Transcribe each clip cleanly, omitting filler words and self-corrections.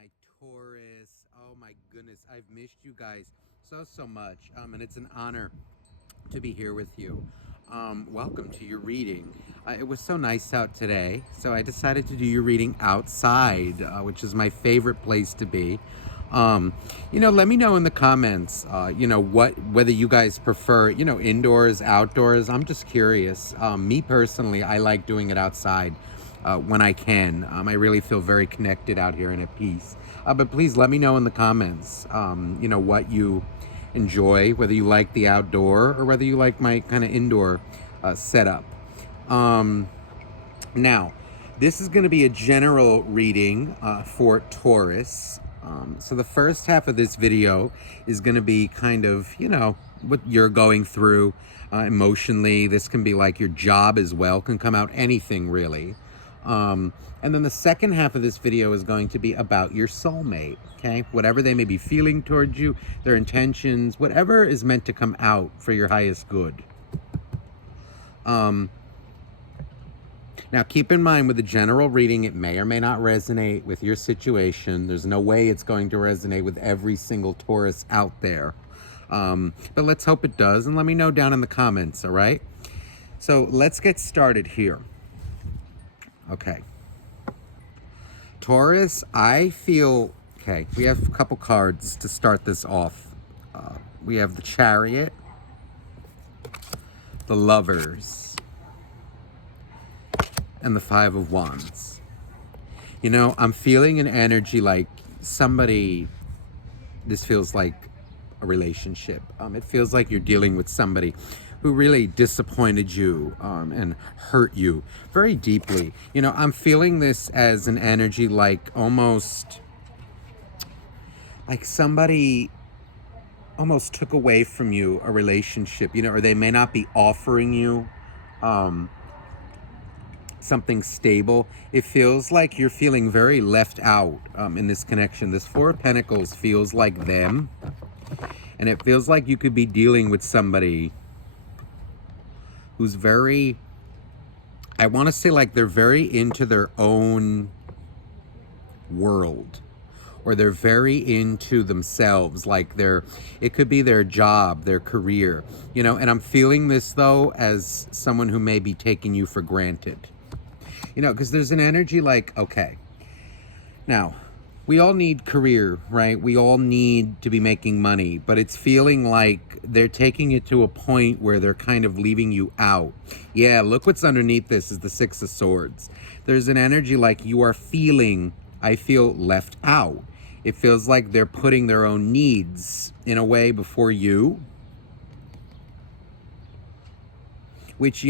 my Taurus. Oh my goodness, I've missed you guys so much. And it's an honor to be here with you. Welcome to your reading. It was so nice out today, so I decided to do your reading outside, which is my favorite place to be. Um, Let me know in the comments, whether you guys prefer, indoors, outdoors. I'm just curious. Me personally, I like doing it outside when I can. I really feel very connected out here and at peace. But please let me know in the comments, what you enjoy, whether you like the outdoor or whether you like my kind of indoor setup. Um, Now, this is going to be a general reading for Taurus. So the first half of this video is going to be kind of, what you're going through emotionally. This can be like your job as well, can come out anything really. And then the second half of this video is going to be about your soulmate, okay? Whatever they may be feeling towards you, their intentions, whatever is meant to come out for your highest good. Now, keep in mind with the general reading, it may or may not resonate with your situation. There's no way it's going to resonate with every single Taurus out there. But let's hope it does, and let me know down in the comments, all right? So let's get started here. Okay. Taurus, I feel... Okay, we have a couple cards to start this off. We have the Chariot, the Lovers, and the Five of Wands. I'm feeling an energy like somebody, this feels like a relationship. It feels like you're dealing with somebody who really disappointed you and hurt you very deeply. I'm feeling this as an energy like almost like somebody almost took away from you a relationship, or they may not be offering you something stable. It feels like you're feeling very left out in this connection. This Four of Pentacles feels like them, and it feels like you could be dealing with somebody who's very, I want to say like they're very into their own world, or they're very into themselves, like it could be their job, their career, and I'm feeling this though as someone who may be taking you for granted. Because there's an energy like, okay, now, we all need career, right? We all need to be making money, but it's feeling like they're taking it to a point where they're kind of leaving you out. Yeah, look what's underneath this is the Six of Swords. There's an energy like you are feeling, I feel, left out. It feels like they're putting their own needs in a way before you. Which,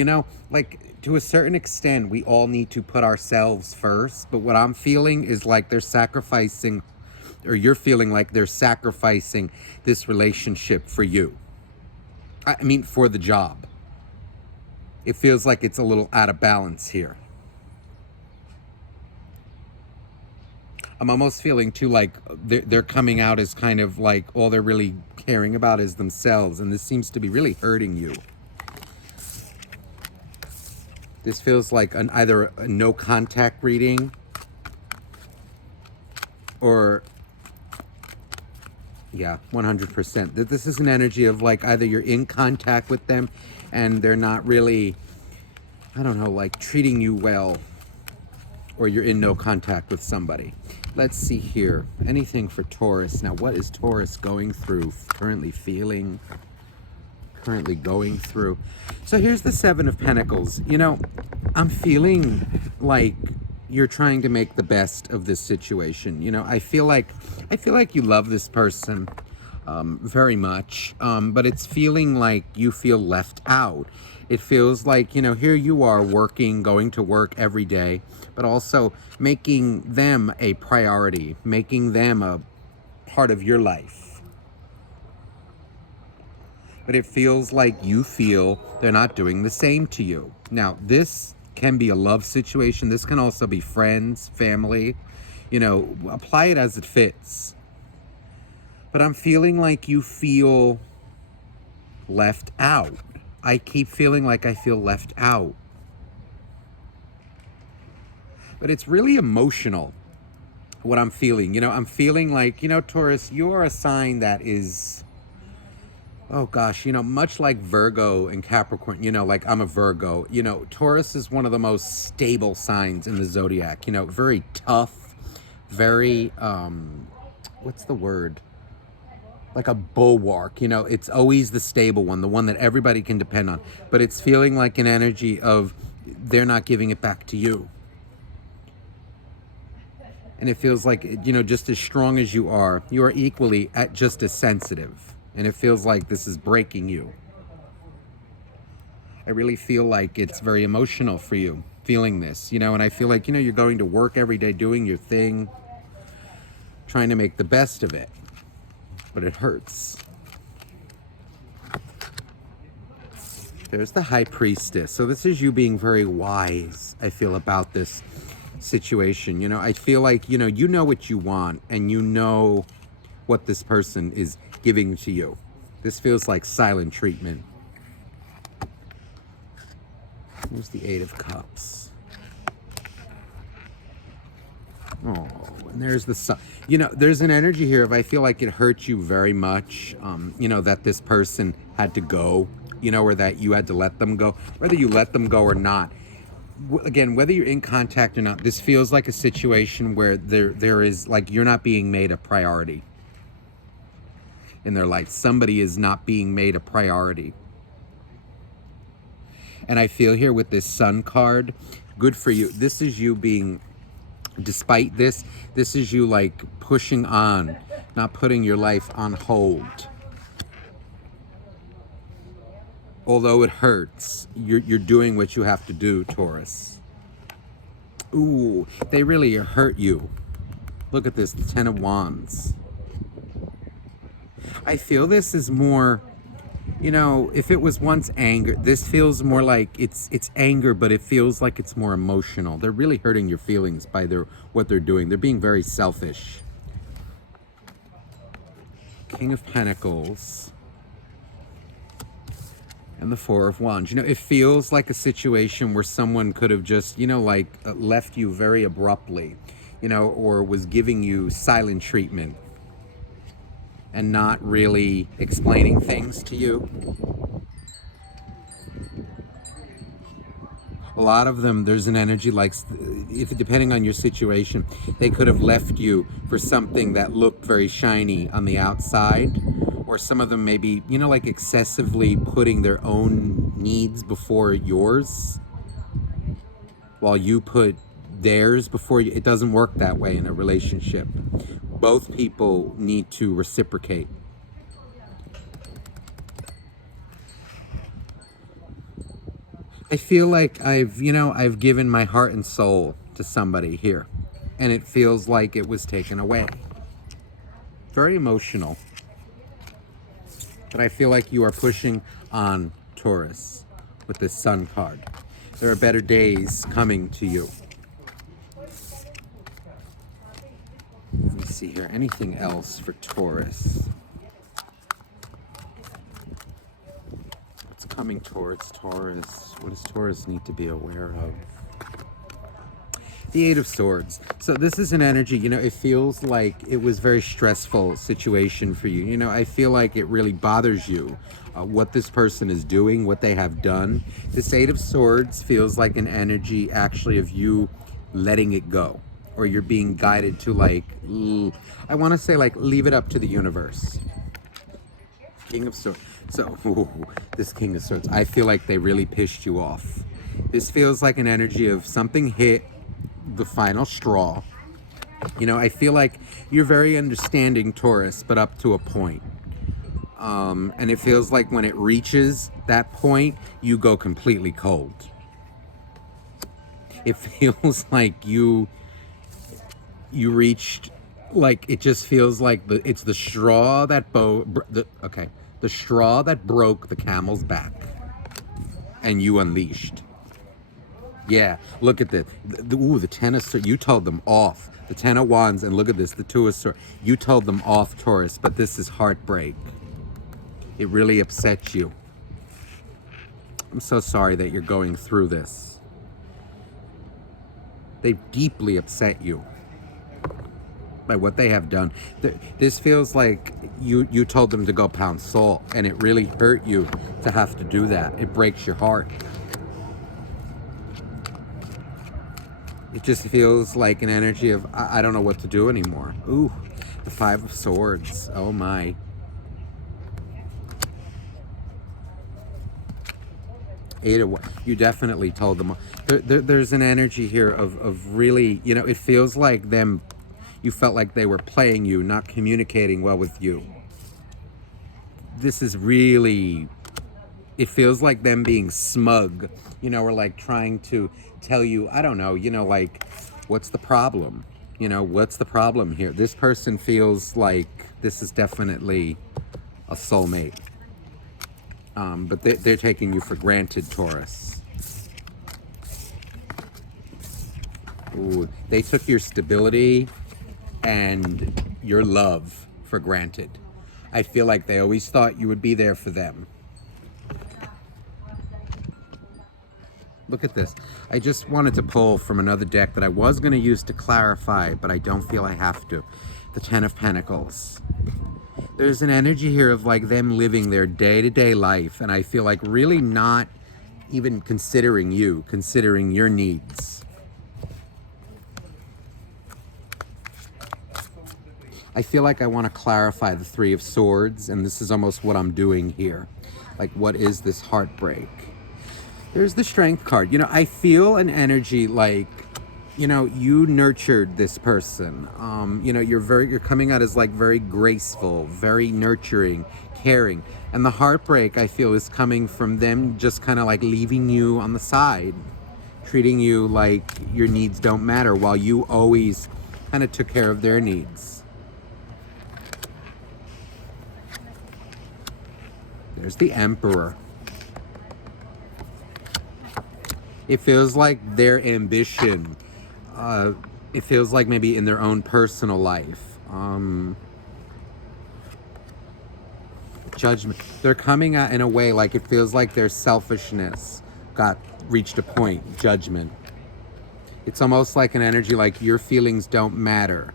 like, to a certain extent, we all need to put ourselves first. But what I'm feeling is like they're sacrificing, or you're feeling like they're sacrificing this relationship for you. I mean, for the job. It feels like it's a little out of balance here. I'm almost feeling too like they're coming out as kind of like all they're really caring about is themselves. And this seems to be really hurting you. This feels like either a no contact reading or, yeah, 100%. This is an energy of like either you're in contact with them and they're not really, I don't know, like treating you well, or you're in no contact with somebody. Let's see here. Anything for Taurus. Now, what is Taurus going through, currently feeling? Currently going through. So here's the Seven of Pentacles. I'm feeling like you're trying to make the best of this situation. I feel like you love this person very much, but it's feeling like you feel left out. It feels like, here you are working, going to work every day, but also making them a priority, making them a part of your life. But it feels like you feel they're not doing the same to you. Now, this can be a love situation. This can also be friends, family. Apply it as it fits. But I'm feeling like you feel left out. I keep feeling like I feel left out. But it's really emotional. what I'm feeling. I'm feeling like, Taurus, you're a sign that is, oh gosh, much like Virgo and Capricorn, like I'm a Virgo, Taurus is one of the most stable signs in the zodiac, very tough, very, what's the word? Like a bulwark, it's always the stable one, the one that everybody can depend on. But it's feeling like an energy of they're not giving it back to you. And it feels like, just as strong as you are equally just as sensitive. And it feels like this is breaking you. I really feel like it's very emotional for you, feeling this, and I feel like, you're going to work every day, doing your thing, trying to make the best of it. But it hurts. There's the High Priestess. So this is you being very wise, I feel, about this situation. I feel like, you know what you want, and you know what this person is giving to you. This feels like silent treatment. Here's the Eight of Cups. Oh, and there's the sun. There's an energy here of I feel like it hurt you very much, that this person had to go, or that you had to let them go. Whether you let them go or not, again, whether you're in contact or not, this feels like a situation where there is, like, you're not being made a priority in their life. Somebody is not being made a priority. And I feel here with this Sun card, good for you. This is you being, despite this is you like pushing on, not putting your life on hold. Although it hurts, you're doing what you have to do, Taurus. Ooh, they really hurt you. Look at this, the Ten of Wands. I feel this is more, if it was once anger, this feels more like it's anger, but it feels like it's more emotional. They're really hurting your feelings by what they're doing. They're being very selfish. King of Pentacles. And the Four of Wands. It feels like a situation where someone could have just, left you very abruptly, or was giving you silent treatment and not really explaining things to you. A lot of them, there's an energy like, if depending on your situation, they could have left you for something that looked very shiny on the outside, or some of them maybe, like excessively putting their own needs before yours, while you put theirs before you. It doesn't work that way in a relationship. Both people need to reciprocate. I feel like I've given my heart and soul to somebody here, and it feels like it was taken away. Very emotional. But I feel like you are pushing on, Taurus, with this Sun card. There are better days coming to you. Let me see here. Anything else for Taurus? What's coming towards Taurus? What does Taurus need to be aware of? The Eight of Swords. So this is an energy, it feels like it was a very stressful situation for you. I feel like it really bothers you, what this person is doing, what they have done. This Eight of Swords feels like an energy actually of you letting it go, or you're being guided to, like, I want to say, like, leave it up to the universe. King of Swords. So, this King of Swords, I feel like they really pissed you off. This feels like an energy of something hit the final straw. I feel like you're very understanding, Taurus, but up to a point. And it feels like when it reaches that point, you go completely cold. It feels like you reached, like, it just feels like it's the straw that the straw that broke the camel's back, and you unleashed. Yeah, look at this. The Ten of Swords. You told them off. The Ten of Wands, and look at this, the Two of Swords. You told them off, Taurus, but this is heartbreak. It really upsets you. I'm so sorry that you're going through this. They deeply upset you. by what they have done. This feels like you told them to go pound salt, and it really hurt you to have to do that. It breaks your heart. It just feels like an energy of, I don't know what to do anymore. Ooh, the Five of Swords. Oh my. Eight of, you definitely told them. There's an energy here of really, you know, it feels like them, you felt like they were playing you, not communicating well with you. This is really, it feels like them being smug, you know, or like trying to tell you, I don't know, you know, like, what's the problem? You know, what's the problem here? This person feels like this is definitely a soulmate. But they're taking you for granted, Taurus. Ooh, they took your stability and your love for granted. I feel like they always thought you would be there for them. Look at this. I just wanted to pull from another deck that I was going to use to clarify, but I don't feel I have to. The Ten of Pentacles. There's an energy here of like them living their day-to-day life, and I feel like really not even considering you, considering your needs. I feel like I want to clarify the Three of Swords, and this is almost what I'm doing here. Like, what is this heartbreak? There's the Strength card. You know, I feel an energy like, you know, you nurtured this person. You know, you're coming out as like very graceful, very nurturing, caring. And the heartbreak, I feel, is coming from them just kind of like leaving you on the side, treating you like your needs don't matter while you always kind of took care of their needs. There's the Emperor. It feels like their ambition, it feels like maybe in their own personal life. Judgment. They're coming out in a way like it feels like their selfishness reached a point. Judgment. It's almost like an energy like your feelings don't matter.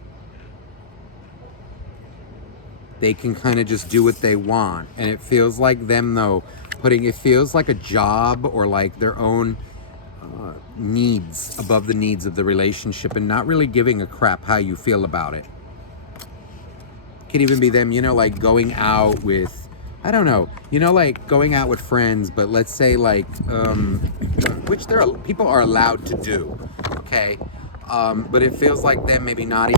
They can kind of just do what they want. And it feels like them, though, it feels like a job or like their own needs above the needs of the relationship, and not really giving a crap how you feel about it. Could even be them, you know, like going out with, I don't know, you know, like going out with friends, but let's say like, which people are allowed to do, okay? But it feels like them maybe not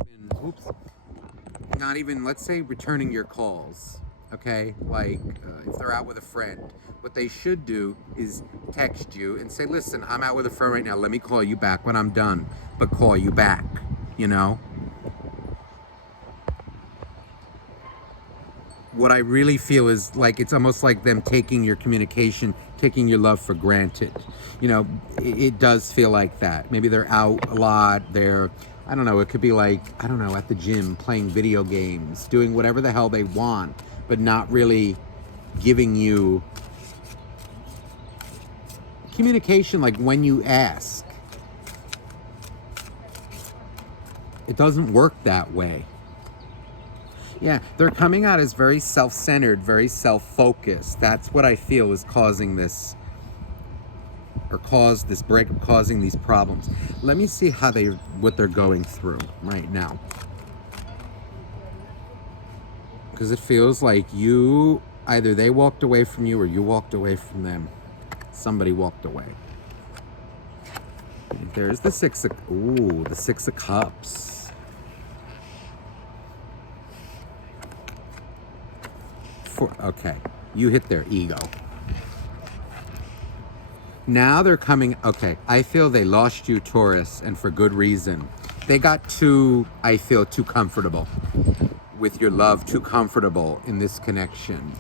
even, let's say, returning your calls, okay? Like, if they're out with a friend, what they should do is text you and say, listen, I'm out with a friend right now. Let me call you back when I'm done, but call you back, you know? What I really feel is like it's almost like them taking your communication, taking your love for granted. You know, it does feel like that. Maybe they're out a lot. I don't know, it could be like, I don't know, at the gym, playing video games, doing whatever the hell they want, but not really giving you communication like when you ask. It doesn't work that way. Yeah, they're coming out as very self-centered, very self-focused. That's what I feel is causing this, or caused this breakup, causing these problems. Let me see what they're going through right now. Because it feels like either they walked away from you or you walked away from them. Somebody walked away. There's the Six of Cups. Okay, you hit their ego. Now they're coming, okay, I feel they lost you, Taurus, and for good reason. They got too comfortable with your love, too comfortable in this connection.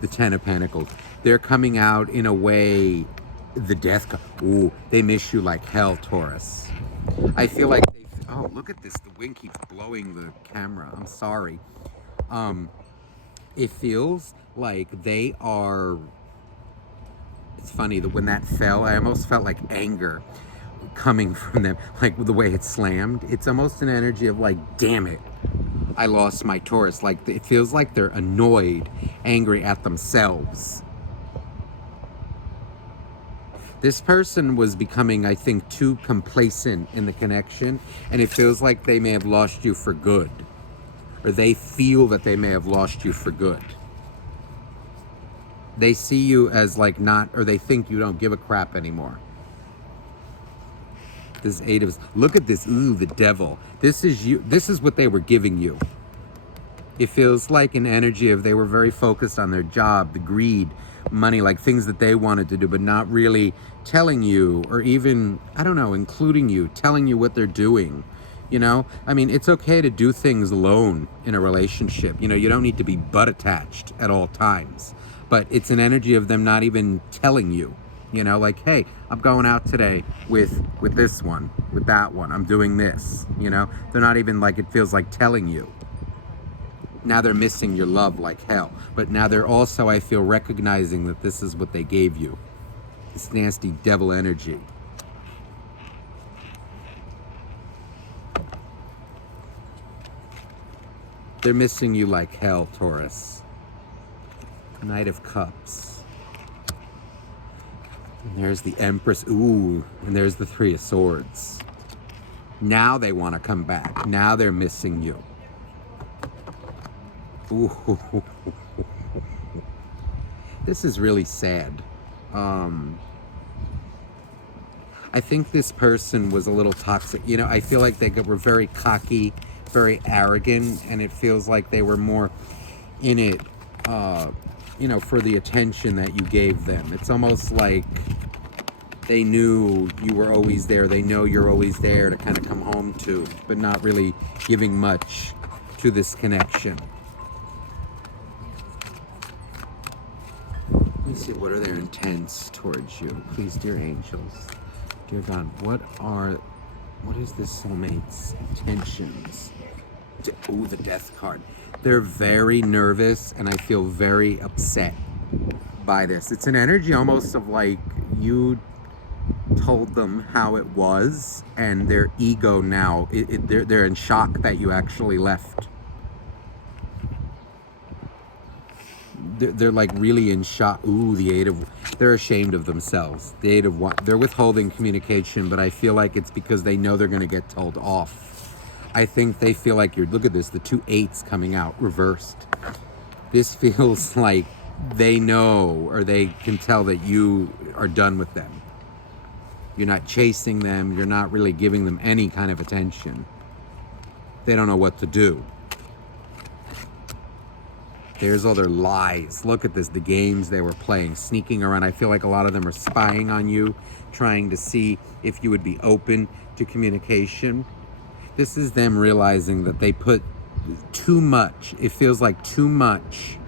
The Ten of Pentacles. They're coming out in a way, the Death card. Ooh, they miss you like hell, Taurus. I feel like oh, look at this. The wind keeps blowing the camera. I'm sorry. It feels like they are, it's funny that when that fell, I almost felt like anger. coming from them, like the way it's slammed. It's almost an energy of like, damn it, I lost my Taurus. Like it feels like they're annoyed, angry at themselves. This person was becoming, I think, too complacent in the connection, and it feels like they may have lost you for good, or they feel that they may have lost you for good. They see you as like not, or they think you don't give a crap anymore. This Eight of, look at this, ooh, the Devil. This is you, this is what they were giving you. It feels like an energy of they were very focused on their job, the greed, money, like things that they wanted to do, but not really telling you, or even, I don't know, including you, telling you what they're doing. You know, I mean, it's okay to do things alone in a relationship. You know, you don't need to be butt attached at all times, but it's an energy of them not even telling you, you know, like, hey, I'm going out today with this one, with that one, I'm doing this, you know, they're not even like, it feels like telling you. Now they're missing your love like hell, but now they're also, I feel, recognizing that this is what they gave you, this nasty devil energy. They're missing you like hell, Taurus. Knight of Cups. And there's the Empress. Ooh, and there's the Three of Swords. Now they want to come back. Now they're missing you. Ooh. This is really sad. I think this person was a little toxic. You know, I feel like they were very cocky, very arrogant, and it feels like they were more in it, you know, for the attention that you gave them. It's almost like they knew you were always there. They know you're always there to kind of come home to, but not really giving much to this connection. Let me see, what are their intents towards you? Please, dear angels, dear God, what is this soulmate's intentions? Ooh, the Death card. They're very nervous, and I feel very upset by this. It's an energy almost of like you told them how it was, and their ego now, they're in shock that you actually left. They're like really in shock. Ooh, the Eight of, they're ashamed of themselves. The Eight of Wands, they're withholding communication, but I feel like it's because they know they're going to get told off. I think they feel like you're, look at this, the two eights coming out reversed. This feels like they know, or they can tell that you are done with them. You're not chasing them. You're not really giving them any kind of attention. They don't know what to do. There's all their lies. Look at this, the games they were playing, sneaking around. I feel like a lot of them are spying on you, trying to see if you would be open to communication. This is them realizing that they put too much, it feels like too much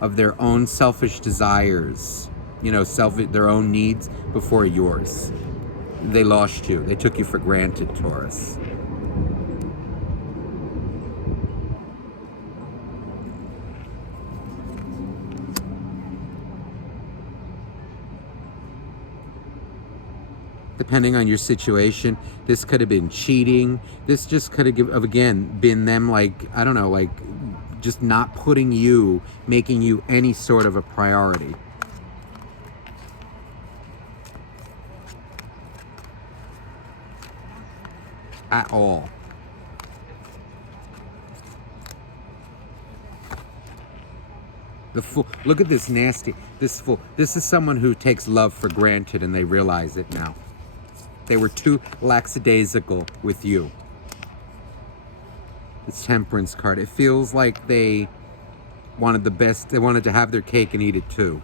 of their own selfish desires, you know, their own needs before yours. They lost you. They took you for granted, Taurus. Depending on your situation, this could have been cheating. This just could have, again, been them like, I don't know, like just not putting you, making you any sort of a priority. At all. The fool, look at this nasty, this fool. This is someone who takes love for granted and they realize it now. They were too lackadaisical with you. This Temperance card, it feels like they wanted the best, they wanted to have their cake and eat it too.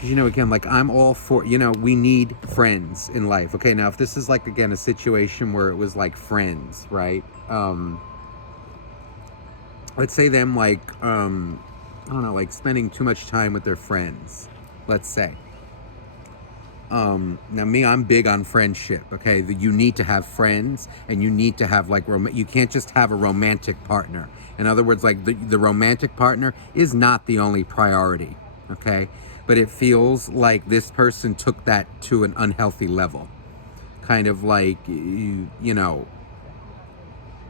You know, again, like I'm all for, you know, we need friends in life. Okay, now if this is like, again, a situation where it was like friends, right? Let's say them like, I don't know, like spending too much time with their friends, let's say. Now me, I'm big on friendship, okay? You need to have friends, and you need to have like, you can't just have a romantic partner. In other words, like the romantic partner is not the only priority, okay? but it feels like this person took that to an unhealthy level. Kind of like, you know,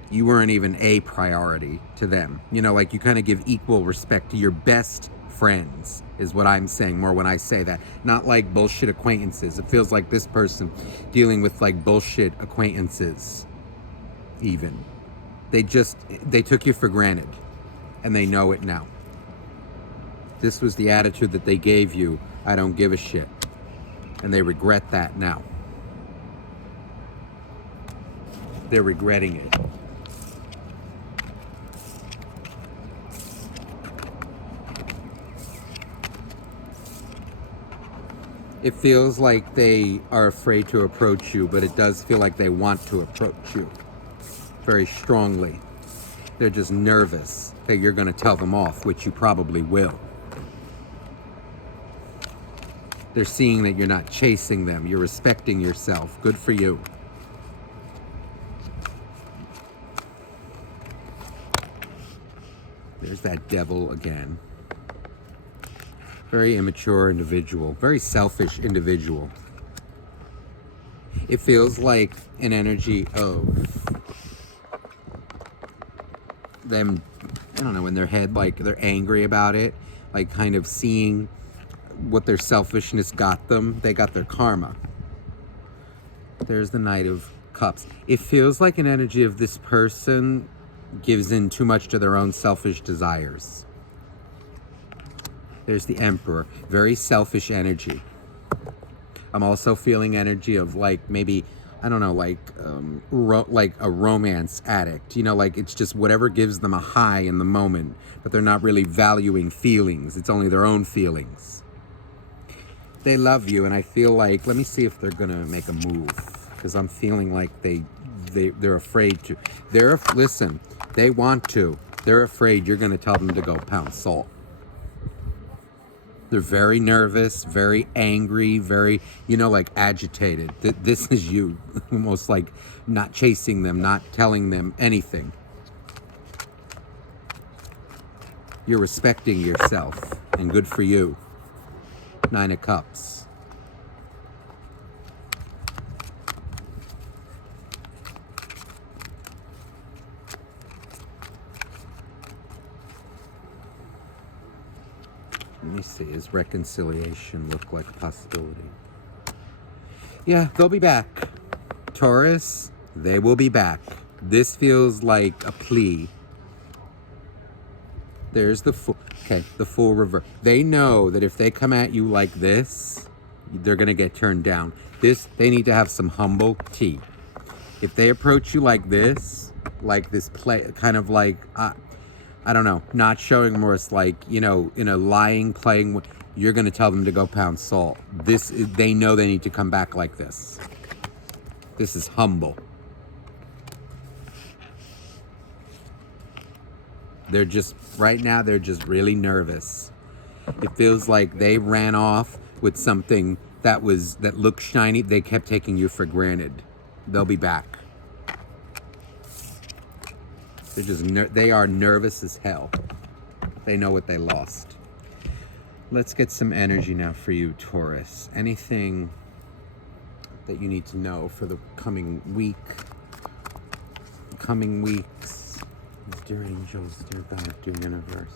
you weren't even a priority to them. You know, like you kind of give equal respect to your best friends, is what I'm saying more when I say that. Not like bullshit acquaintances. It feels like this person dealing with like bullshit acquaintances even. They took you for granted and they know it now. This was the attitude that they gave you. I don't give a shit. And they regret that now. They're regretting it. It feels like they are afraid to approach you, but it does feel like they want to approach you very strongly. They're just nervous that you're going to tell them off, which you probably will. They're seeing that you're not chasing them. You're respecting yourself. Good for you. There's that devil again. Very immature individual. Very selfish individual. It feels like an energy of them, I don't know, in their head, like they're angry about it. Like kind of seeing what their selfishness got them. They got their karma. There's the Knight of Cups. It feels like an energy of this person gives in too much to their own selfish desires. There's the Emperor. Very selfish energy. I'm also feeling energy of like maybe, I don't know, like like a romance addict. You know, like it's just whatever gives them a high in the moment, but they're not really valuing feelings. It's only their own feelings. They love you, and I feel like, let me see if they're gonna make a move, because I'm feeling like they're afraid to. Listen, they want to. They're afraid you're gonna tell them to go pound salt. They're very nervous, very angry, very, you know, like agitated. This is you, almost like not chasing them, not telling them anything. You're respecting yourself, and good for you. Nine of Cups. Let me see, does reconciliation look like a possibility? Yeah, they'll be back. Taurus, they will be back. This feels like a plea. There's the Fool. Okay, the Fool reverse. They know that if they come at you like this, they're going to get turned down. They need to have some humble tea. If they approach you like this play, kind of like, I don't know, not showing remorse, like, you know, in a lying, playing, you're going to tell them to go pound salt. They know they need to come back like this. This is humble. They're just, right now, they're just really nervous. It feels like they ran off with something that looked shiny. They kept taking you for granted. They'll be back. They are nervous as hell. They know what they lost. Let's get some energy now for you, Taurus. Anything that you need to know for the coming week, coming weeks? Dear angels, dear God, dear universe.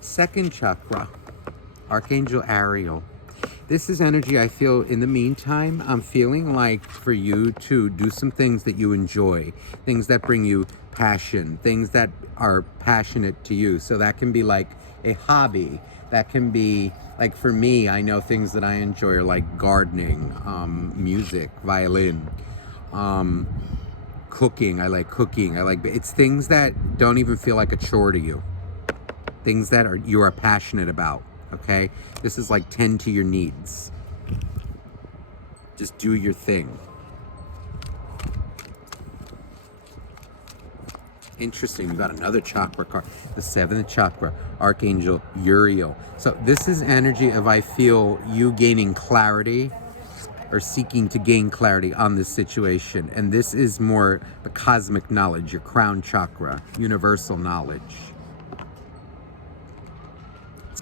Second chakra, Archangel Uriel. This is energy I feel in the meantime. I'm feeling like for you to do some things that you enjoy, things that bring you passion, things that are passionate to you. So that can be like a hobby. That can be, like for me, I know things that I enjoy are like gardening, music, violin, cooking. I like cooking. It's things that don't even feel like a chore to you. Things that you are passionate about. Okay, this is like tend to your needs. Just do your thing. Interesting, we got another chakra card, the seventh chakra, Archangel Uriel. So this is energy of, I feel, you gaining clarity or seeking to gain clarity on this situation. And this is more the cosmic knowledge, your crown chakra, universal knowledge.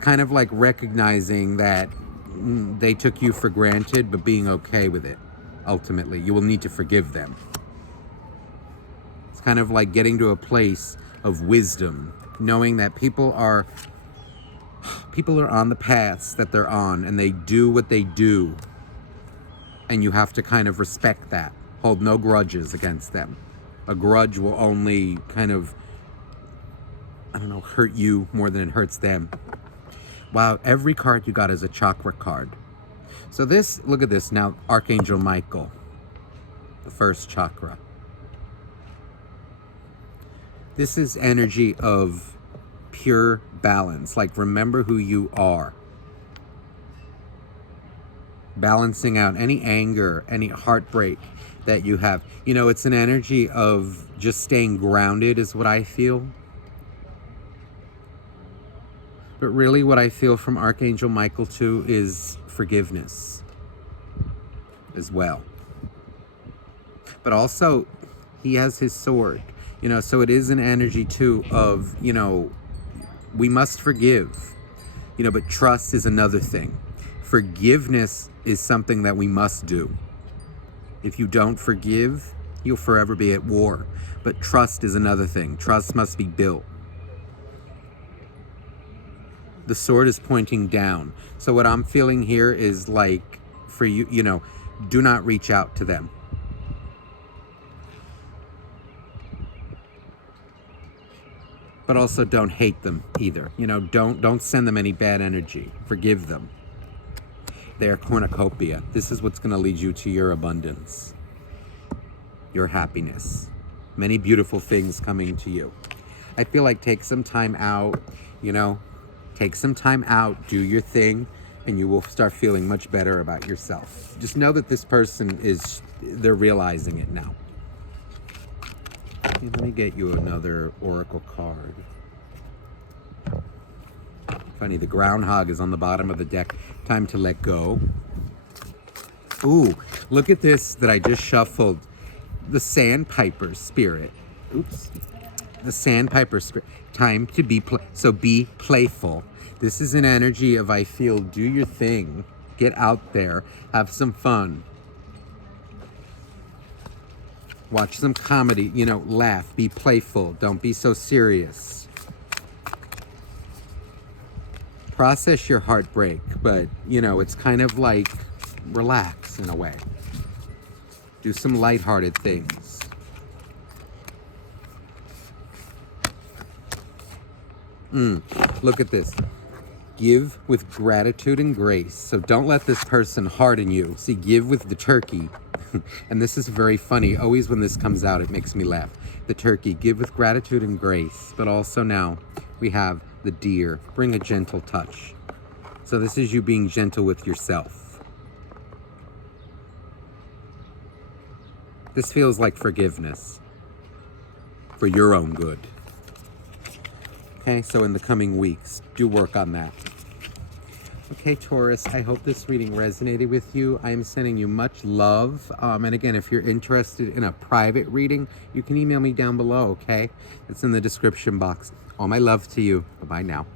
kind of like recognizing that they took you for granted, but being okay with it. Ultimately, you will need to forgive them. It's kind of like getting to a place of wisdom, knowing that people are on the paths that they're on, and they do what they do, and you have to kind of respect that. Hold no grudges against them. A grudge will only kind of, I don't know, hurt you more than it hurts them. Wow, every card you got is a chakra card. So this, look at this now, Archangel Michael, the first chakra. This is energy of pure balance. Like, remember who you are. Balancing out any anger, any heartbreak that you have. You know, it's an energy of just staying grounded is what I feel. But really what I feel from Archangel Michael too is forgiveness as well. But also, he has his sword. You know, so it is an energy too of, you know, we must forgive. You know, but trust is another thing. Forgiveness is something that we must do. If you don't forgive, you'll forever be at war. But trust is another thing. Trust must be built. The sword is pointing down. So what I'm feeling here is like, for you, you know, do not reach out to them. But also don't hate them either. You know, don't send them any bad energy. Forgive them. They are cornucopia. This is what's going to lead you to your abundance, your happiness, many beautiful things coming to you. I feel like take some time out, you know, take some time out, do your thing, and you will start feeling much better about yourself. Just know that this person they're realizing it now. Let me get you another oracle card. Funny, the groundhog is on the bottom of the deck. Time to let go. Ooh, look at this that I just shuffled. The sandpiper spirit. Oops. The sandpiper spirit. Time to be be playful. This is an energy of, I feel, do your thing. Get out there. Have some fun. Watch some comedy, you know, laugh, be playful, don't be so serious. Process your heartbreak, but, you know, it's kind of like relax in a way. Do some lighthearted things. Look at this. Give with gratitude and grace. So don't let this person harden you. See, give with the turkey. And this is very funny. Always when this comes out, it makes me laugh. The turkey, give with gratitude and grace. But also now we have the deer. Bring a gentle touch. So this is you being gentle with yourself. This feels like forgiveness for your own good. Okay, so in the coming weeks, do work on that. Okay, Taurus, I hope this reading resonated with you. I am sending you much love. And again, if you're interested in a private reading, you can email me down below, okay? It's in the description box. All my love to you. Bye-bye now.